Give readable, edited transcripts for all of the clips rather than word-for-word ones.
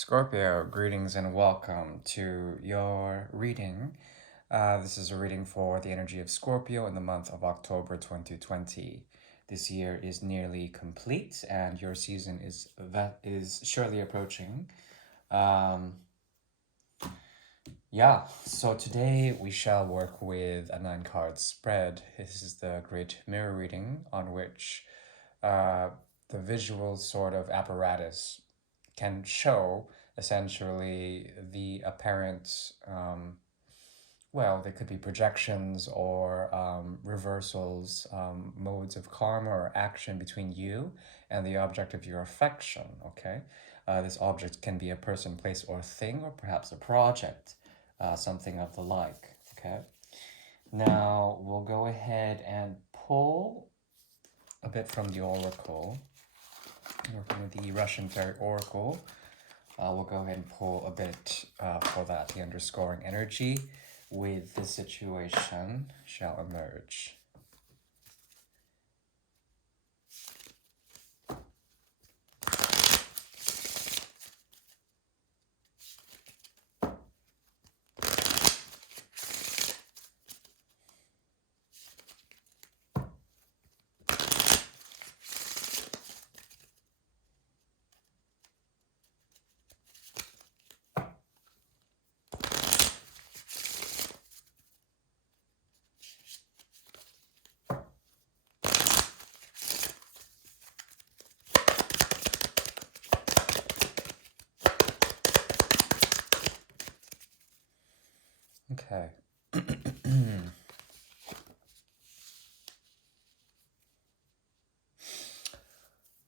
Scorpio, greetings and welcome to your reading. This is a reading for the energy of Scorpio in the month of October 2020. This year is nearly complete, and your season is surely approaching. Um, so today we shall work with a 9 card spread. This is the Great Mirror reading on which uh, the visual sort of apparatus can show essentially the apparent, they could be projections or reversals, modes of karma or action between you and the object of your affection, okay? This object can be a person, place, or thing, or perhaps a project, something of the like, okay? Now, we'll go ahead and pull a bit from the oracle. Working with the Russian Fairy Oracle. We'll go ahead and pull a bit for that. The underscoring energy with the situation shall emerge. Okay.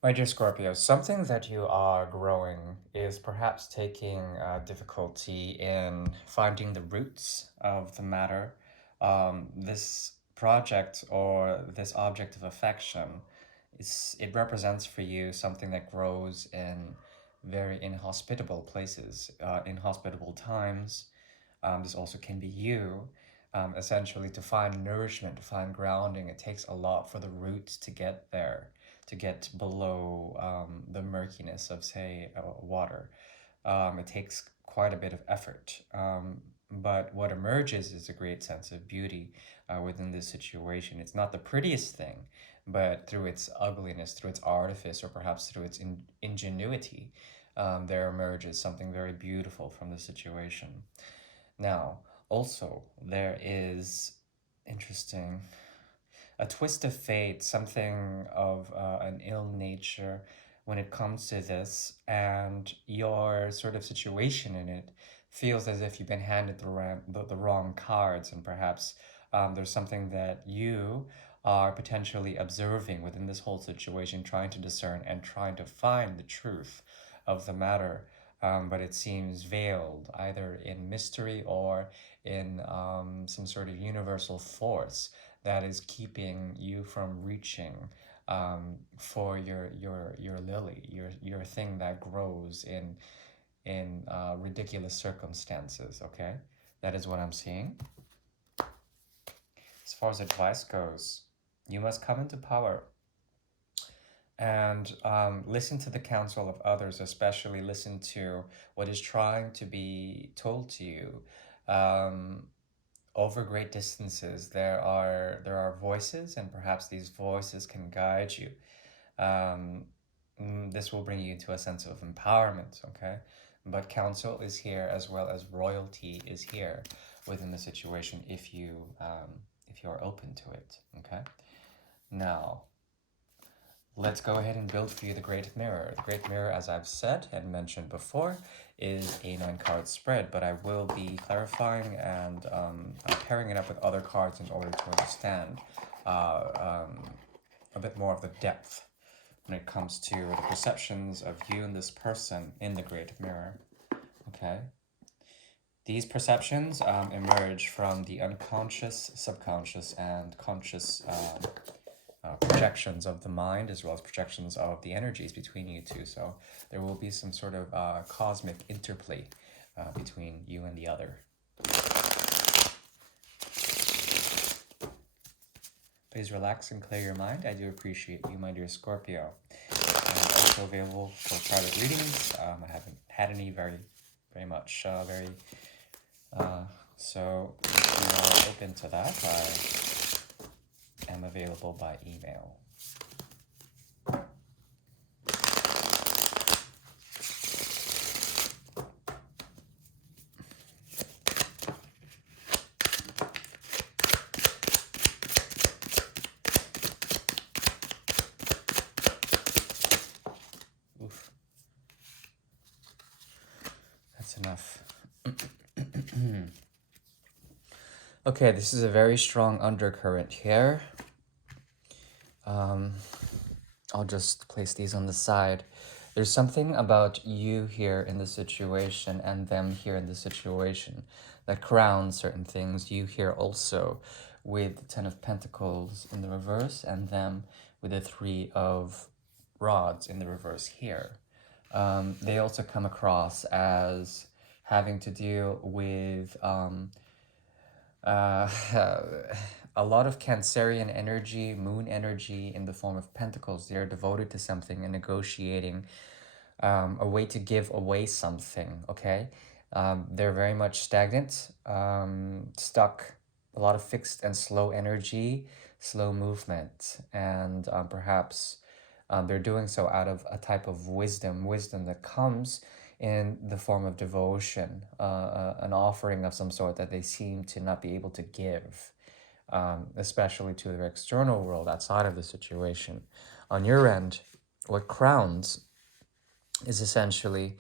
My dear Scorpio, something that you are growing is perhaps taking difficulty in finding the roots of the matter. This project or this object of affection, it represents for you something that grows in very inhospitable places, inhospitable times. This also can be you. Essentially, to find nourishment, to find grounding, it takes a lot for the roots to get there, to get below the murkiness of, say, water. It takes quite a bit of effort. But what emerges is a great sense of beauty within this situation. It's not the prettiest thing, but through its ugliness, through its artifice, or perhaps through its ingenuity, there emerges something very beautiful from the situation. Now, also, there is interesting a twist of fate, something of an ill nature when it comes to this, and your sort of situation in it feels as if you've been handed the wrong cards, and perhaps there's something that you are potentially observing within this whole situation, trying to discern and trying to find the truth of the matter. But it seems veiled either in mystery or in some sort of universal force that is keeping you from reaching for your lily, your thing that grows in ridiculous circumstances. Okay, that is what I'm seeing. As far as advice goes, you must come into power and listen to the counsel of others, especially listen to what is trying to be told to you. Um, Over great distances, there are voices, and perhaps these voices can guide you. Um, this will bring you to a sense of empowerment, okay? But counsel is here as well as royalty is here within the situation if you are open to it, okay? Now, let's go ahead and build for you the Great Mirror. The Great Mirror, as I've said and mentioned before, is a 9 card spread, but I will be clarifying and pairing it up with other cards in order to understand a bit more of the depth when it comes to the perceptions of you and this person in the Great Mirror. Okay? These perceptions emerge from the unconscious, subconscious, and conscious projections of the mind, as well as projections of the energies between you two. So there will be some sort of cosmic interplay between you and the other. Please relax and clear your mind. I do appreciate you, my dear Scorpio. I'm also available for private readings. I have had any very much, very. Uh, so if you are open to that, I am available by email. Oof, that's enough. Okay, this is a very strong undercurrent here. Um, I'll just place these on the side. There's something about you here in the situation and them here in the situation that crowns certain things. You here also with the Ten of Pentacles in the reverse and them with the Three of Rods in the reverse here. They also come across as having to deal with uh, a lot of Cancerian energy, moon energy in the form of pentacles. They're devoted to something and negotiating a way to give away something, okay? They're very much stagnant, stuck, a lot of fixed and slow energy, slow movement, and perhaps they're doing so out of a type of wisdom that comes in the form of devotion, an offering of some sort that they seem to not be able to give, especially to their external world outside of the situation. On your end, what crowns is essentially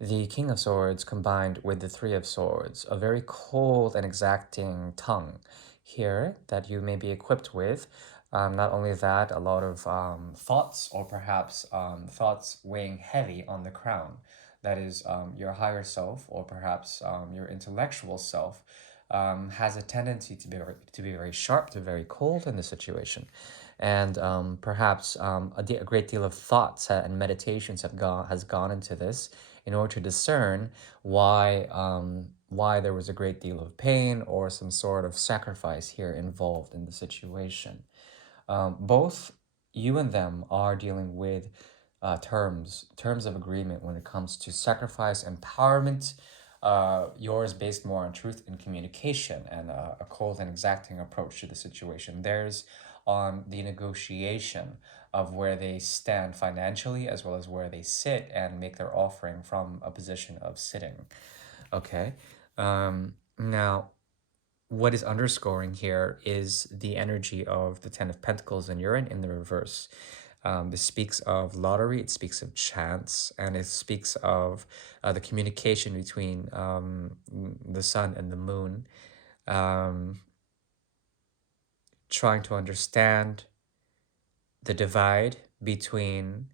the King of Swords combined with the Three of Swords, a very cold and exacting tongue here that you may be equipped with. Not only that, a lot of thoughts, or perhaps thoughts weighing heavy on the crown. That is your higher self, or perhaps your intellectual self, has a tendency to be very sharp, to very cold in the situation, and perhaps a great deal of thoughts and meditations has gone into this in order to discern why there was a great deal of pain or some sort of sacrifice here involved in the situation. Both you and them are dealing with terms of agreement when it comes to sacrifice, empowerment. Yours based more on truth and communication and a cold and exacting approach to the situation. Theirs on the negotiation of where they stand financially as well as where they sit and make their offering from a position of sitting. Okay. Now, what is underscoring here is the energy of the Ten of Pentacles and Uranus in the reverse. This speaks of lottery, it speaks of chance, and it speaks of the communication between the sun and the moon, um, trying to understand the divide between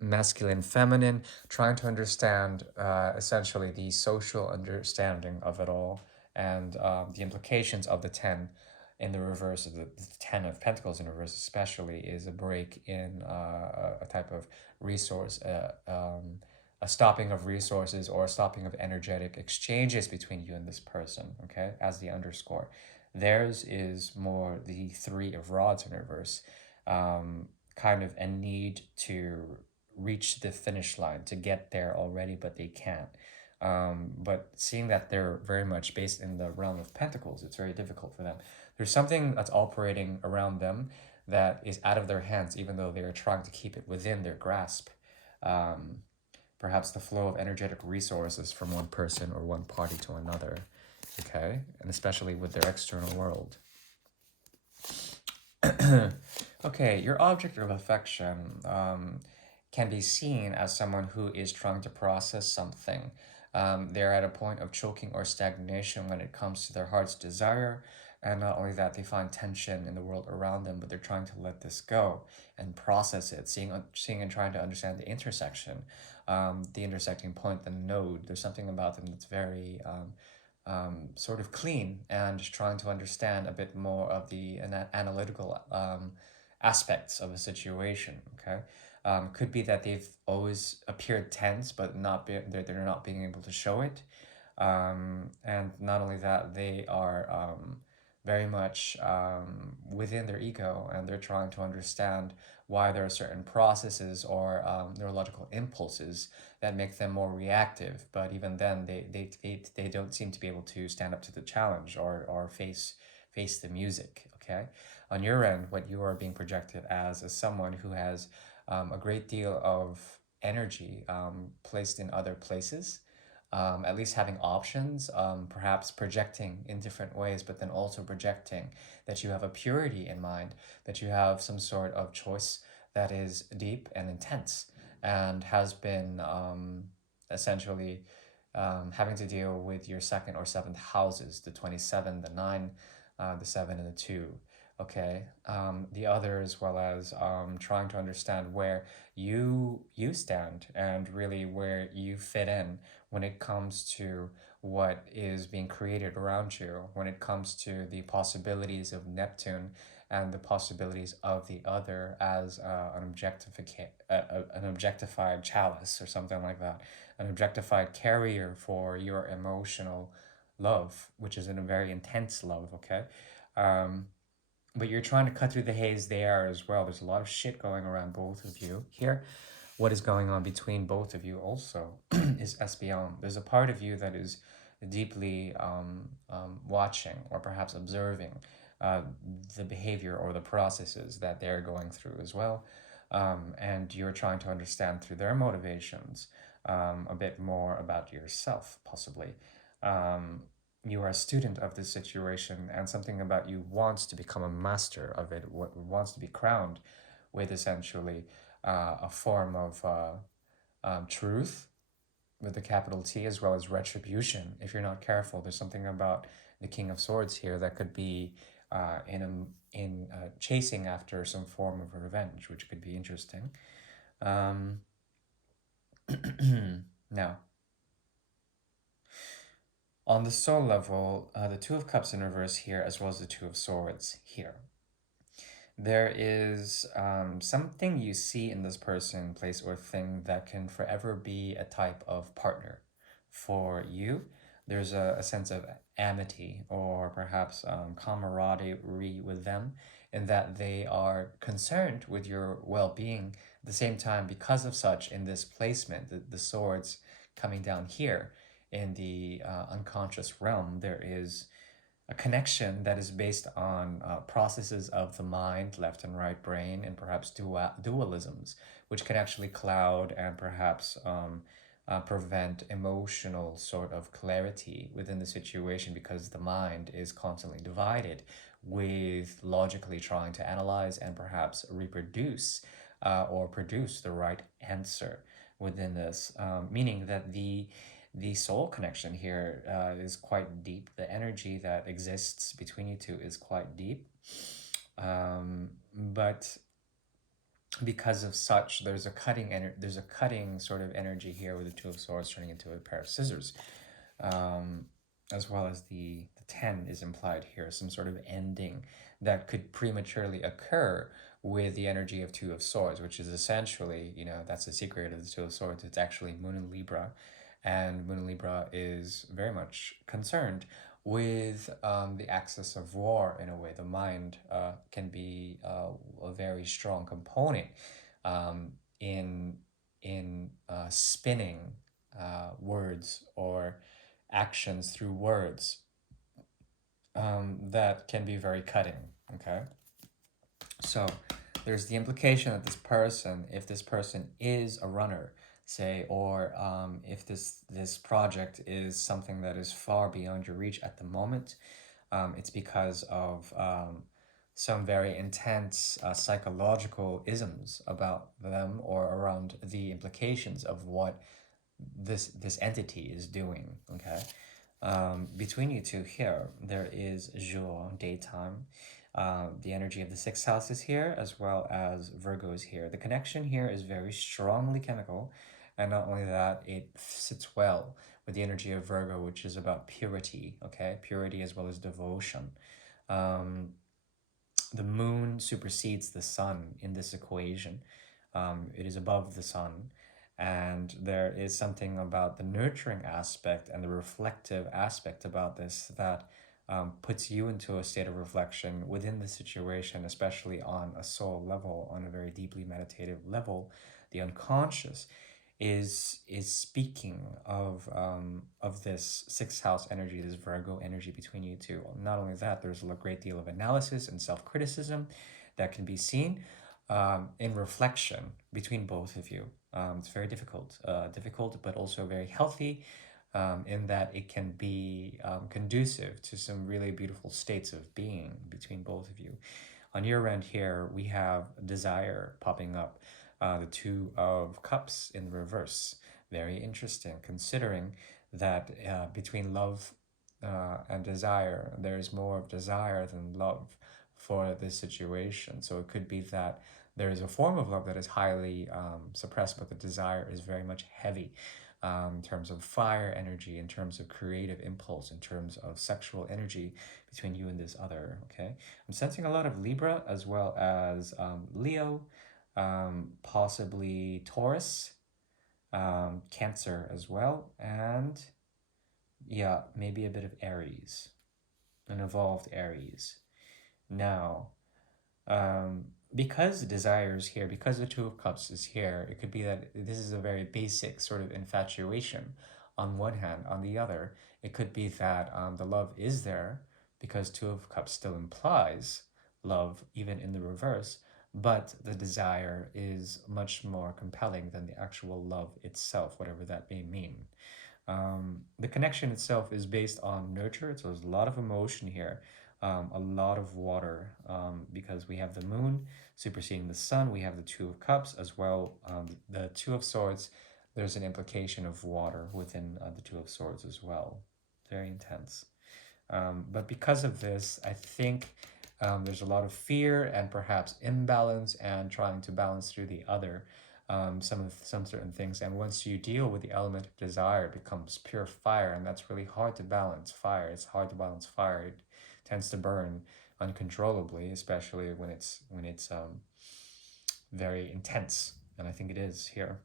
masculine, feminine, trying to understand essentially the social understanding of it all and the implications of the 10 in the reverse of the 10 of Pentacles in reverse, especially, is a break in a type of resource, a stopping of resources or a stopping of energetic exchanges between you and this person, okay, as the underscore. Theirs is more the Three of Rods in reverse, kind of a need to reach the finish line, to get there already, but they can't. But seeing that they're very much based in the realm of pentacles, it's very difficult for them. There's something that's operating around them that is out of their hands, even though they are trying to keep it within their grasp. Um, Perhaps the flow of energetic resources from one person or one party to another, okay? And especially with their external world. Okay, your object of affection can be seen as someone who is trying to process something. They're at a point of choking or stagnation when it comes to their heart's desire. And not only that, they find tension in the world around them, but they're trying to let this go and process it, seeing and trying to understand the intersection, the intersecting point, the node. There's something about them that's very sort of clean and trying to understand a bit more of the analytical aspects of a situation. Okay, could be that they've always appeared tense, but they're not being able to show it. And not only that, they are very much within their ego, and they're trying to understand why there are certain processes or neurological impulses that make them more reactive. But even then, they don't seem to be able to stand up to the challenge or face the music. Okay, on your end, what you are being projected as is someone who has a great deal of energy placed in other places, at least having options, perhaps projecting in different ways, but then also projecting that you have a purity in mind, that you have some sort of choice that is deep and intense and has been essentially having to deal with your second or seventh houses, the 27, the 9, the 7, and the 2. Okay, the other, as well as trying to understand where you stand and really where you fit in when it comes to what is being created around you, when it comes to the possibilities of Neptune and the possibilities of the other as an objectified chalice or something like that, an objectified carrier for your emotional love, which is in a very intense love. Okay. Um, but you're trying to cut through the haze there as well. There's a lot of shit going around both of you here. What is going on between both of you also is espion. There's a part of you that is deeply watching or perhaps observing uh, the behavior or the processes that they're going through as well. And you're trying to understand through their motivations a bit more about yourself, possibly. Um, you are a student of this situation, and something about you wants to become a master of it, wants to be crowned with essentially a form of truth with the capital T, as well as retribution. If you're not careful, there's something about the King of Swords here that could be in chasing after some form of revenge, which could be interesting. Um, now, on the soul level, the Two of Cups in reverse here, as well as the Two of Swords here. There is something you see in this person, place, or thing that can forever be a type of partner for you. There's a sense of amity or perhaps camaraderie with them, in that they are concerned with your well being. At the same time, because of such, in this placement, the swords coming down here in the unconscious realm, there is a connection that is based on processes of the mind, left and right brain, and perhaps dualisms, which can actually cloud and perhaps prevent emotional sort of clarity within the situation, because the mind is constantly divided with logically trying to analyze and perhaps reproduce or produce the right answer within this, meaning that the soul connection here is quite deep. The energy that exists between you two is quite deep. But because of such, there's a cutting sort of energy here with the Two of Swords turning into a pair of scissors, um, as well as the 10 is implied here, some sort of ending that could prematurely occur with the energy of Two of Swords, which is essentially, that's the secret of the Two of Swords. It's actually Moon in Libra, and Moon in Libra is very much concerned with the axis of war in a way. The mind can be a very strong component um, in spinning words or actions through words that can be very cutting. Okay, so there's the implication that if this person is a runner, say, or if this project is something that is far beyond your reach at the moment, it's because of some very intense psychological isms about them or around the implications of what this entity is doing. Okay, between you two here, there is jour, daytime. The energy of the sixth house is here, as well as Virgo is here. The connection here is very strongly chemical, and not only that, it sits well with the energy of Virgo, which is about purity. Okay, purity as well as devotion. Um, the moon supersedes the sun in this equation. It is above the sun. And there is something about the nurturing aspect and the reflective aspect about this that puts you into a state of reflection within the situation, especially on a soul level, on a very deeply meditative level. The unconscious is speaking of this sixth house energy, this Virgo energy between you two. Not only that, there's a great deal of analysis and self criticism that can be seen in reflection between both of you. It's very difficult, but also very healthy in that it can be conducive to some really beautiful states of being between both of you. On your end here, we have desire popping up, the Two of Cups in reverse. Very interesting, considering that between love and desire, there's more of desire than love for this situation. So it could be that there is a form of love that is highly suppressed, but the desire is very much heavy in terms of fire energy, in terms of creative impulse, in terms of sexual energy between you and this other. Okay, I'm sensing a lot of Libra as well as Leo, possibly Taurus, Cancer as well, and yeah, maybe a bit of Aries, an evolved Aries. Now, um, because the desire is here, because the Two of Cups is here, it could be that this is a very basic sort of infatuation on one hand. On the other, it could be that the love is there because Two of Cups still implies love, even in the reverse, but the desire is much more compelling than the actual love itself, whatever that may mean. The connection itself is based on nurture, so there's a lot of emotion here, a lot of water, because we have the moon superseding the sun, we have the Two of Cups as well, the Two of Swords. There's an implication of water within the Two of Swords as well. Very intense. But because of this, I think there's a lot of fear and perhaps imbalance and trying to balance through the other some certain things. And once you deal with the element of desire, it becomes pure fire, and that's really hard to balance. Fire, it's hard to balance fire. It tends to burn uncontrollably, especially when it's very intense, and I think it is here.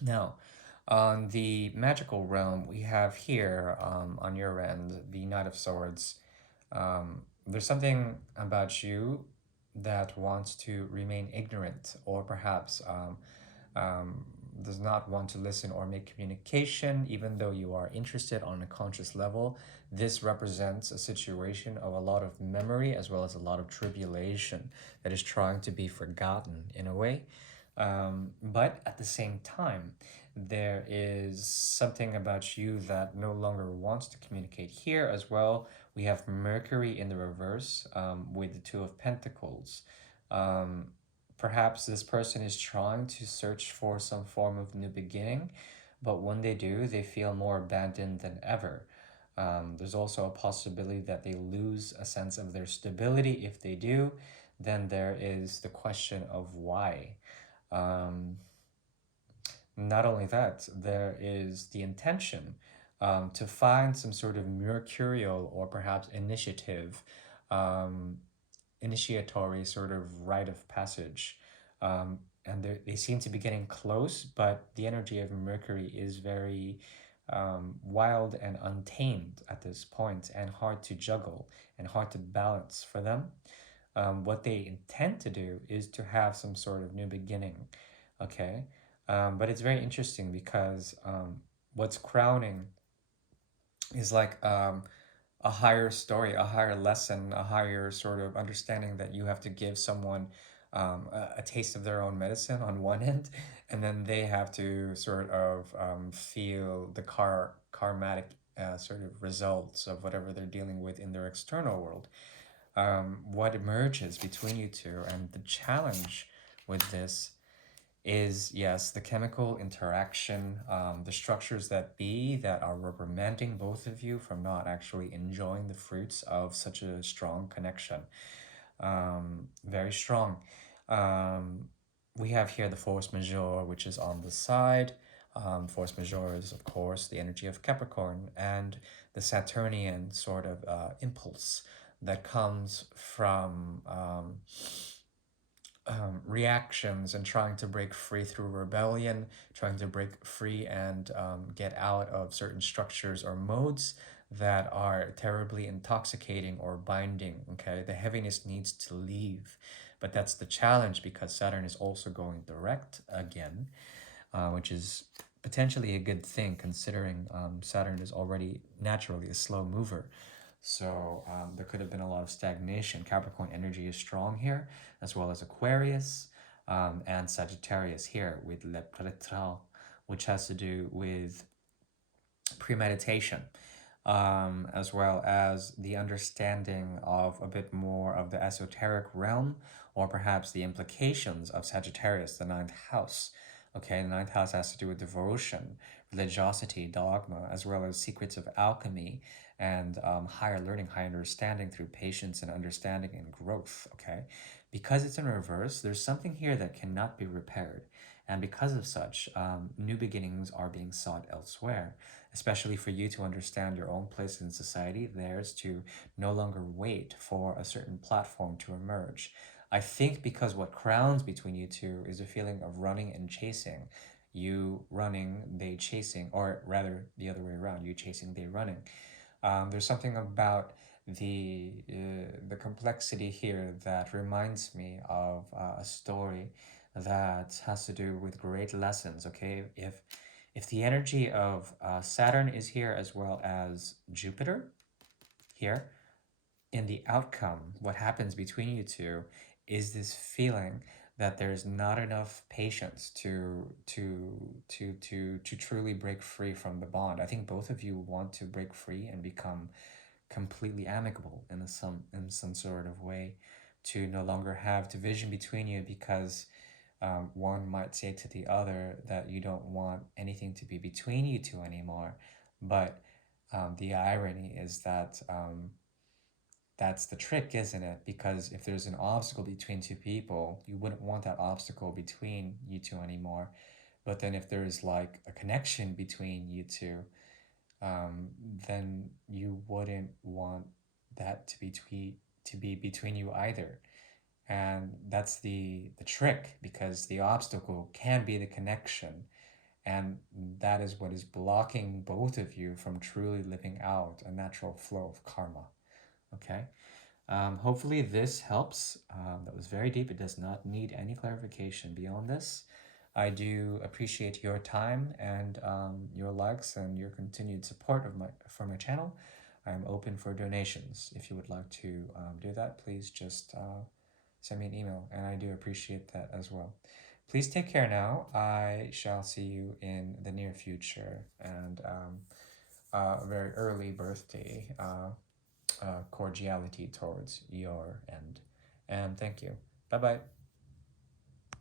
Now, on the magical realm, we have here on your end the Knight of Swords. There's something about you that wants to remain ignorant, or perhaps um, does not want to listen or make communication, even though you are interested on a conscious level. This represents a situation of a lot of memory as well as a lot of tribulation that is trying to be forgotten in a way. But at the same time, there is something about you that no longer wants to communicate. Here as well, we have Mercury in the reverse with the Two of Pentacles. Um, Perhaps this person is trying to search for some form of new beginning, but when they do, they feel more abandoned than ever. There's also a possibility that they lose a sense of their stability. If they do, then there is the question of why. Um, Not only that, there is the intention to find some sort of mercurial or perhaps um, initiatory sort of rite of passage. And they seem to be getting close, but the energy of Mercury is very wild and untamed at this point, and hard to juggle and hard to balance for them. What they intend to do is to have some sort of new beginning, okay? But it's very interesting because what's crowning is like a higher story, a higher lesson, a higher sort of understanding that you have to give someone a taste of their own medicine on one end, and then they have to sort of feel the karmatic sort of results of whatever they're dealing with in their external world. What emerges between you two, and the challenge with this is, yes, the chemical interaction, the structures that be that are reprimanding both of you from not actually enjoying the fruits of such a strong connection. Very strong. Um, we have here the force majeure, which is on the side. Force majeure is, of course, the energy of Capricorn and the Saturnian sort of impulse that comes from reactions and trying to break free through rebellion, trying to break free and get out of certain structures or modes that are terribly intoxicating or binding. Okay, the heaviness needs to leave, but that's the challenge because Saturn is also going direct again, which is potentially a good thing considering Saturn is already naturally a slow mover. So there could have been a lot of stagnation. Capricorn energy is strong here, as well as Aquarius and Sagittarius here with Le Prétral, which has to do with premeditation, as well as the understanding of a bit more of the esoteric realm, or perhaps the implications of Sagittarius, the ninth house. Okay, the ninth house has to do with devotion, religiosity, dogma, as well as secrets of alchemy and higher learning, higher understanding through patience and understanding and growth. Okay, because it's in reverse, there's something here that cannot be repaired. And because of such, new beginnings are being sought elsewhere, especially for you to understand your own place in society. Theirs to no longer wait for a certain platform to emerge. I think because what crowns between you two is a feeling of running and chasing. You running, they chasing, or rather the other way around, you chasing, they running. There's something about the complexity here that reminds me of a story that has to do with great lessons. Okay, if the energy of Saturn is here as well as Jupiter here, in the outcome, what happens between you two is this feeling that there's not enough patience to truly break free from the bond. I think both of you want to break free and become completely amicable in some sort of way, to no longer have division between you because one might say to the other that you don't want anything to be between you two anymore. But the irony is that that's the trick, isn't it? Because if there's an obstacle between two people, you wouldn't want that obstacle between you two anymore. But then if there's like a connection between you two, um, then you wouldn't want that to be between you either. And that's the trick, because the obstacle can be the connection, and that is what is blocking both of you from truly living out a natural flow of karma. Okay. Hopefully this helps. That was very deep. It does not need any clarification beyond this. I do appreciate your time and your likes and your continued support of my channel. I'm open for donations. If you would like to do that, please just send me an email, and I do appreciate that as well. Please take care now. I shall see you in the near future, and a very early birthday cordiality towards your end. And thank you. Bye bye.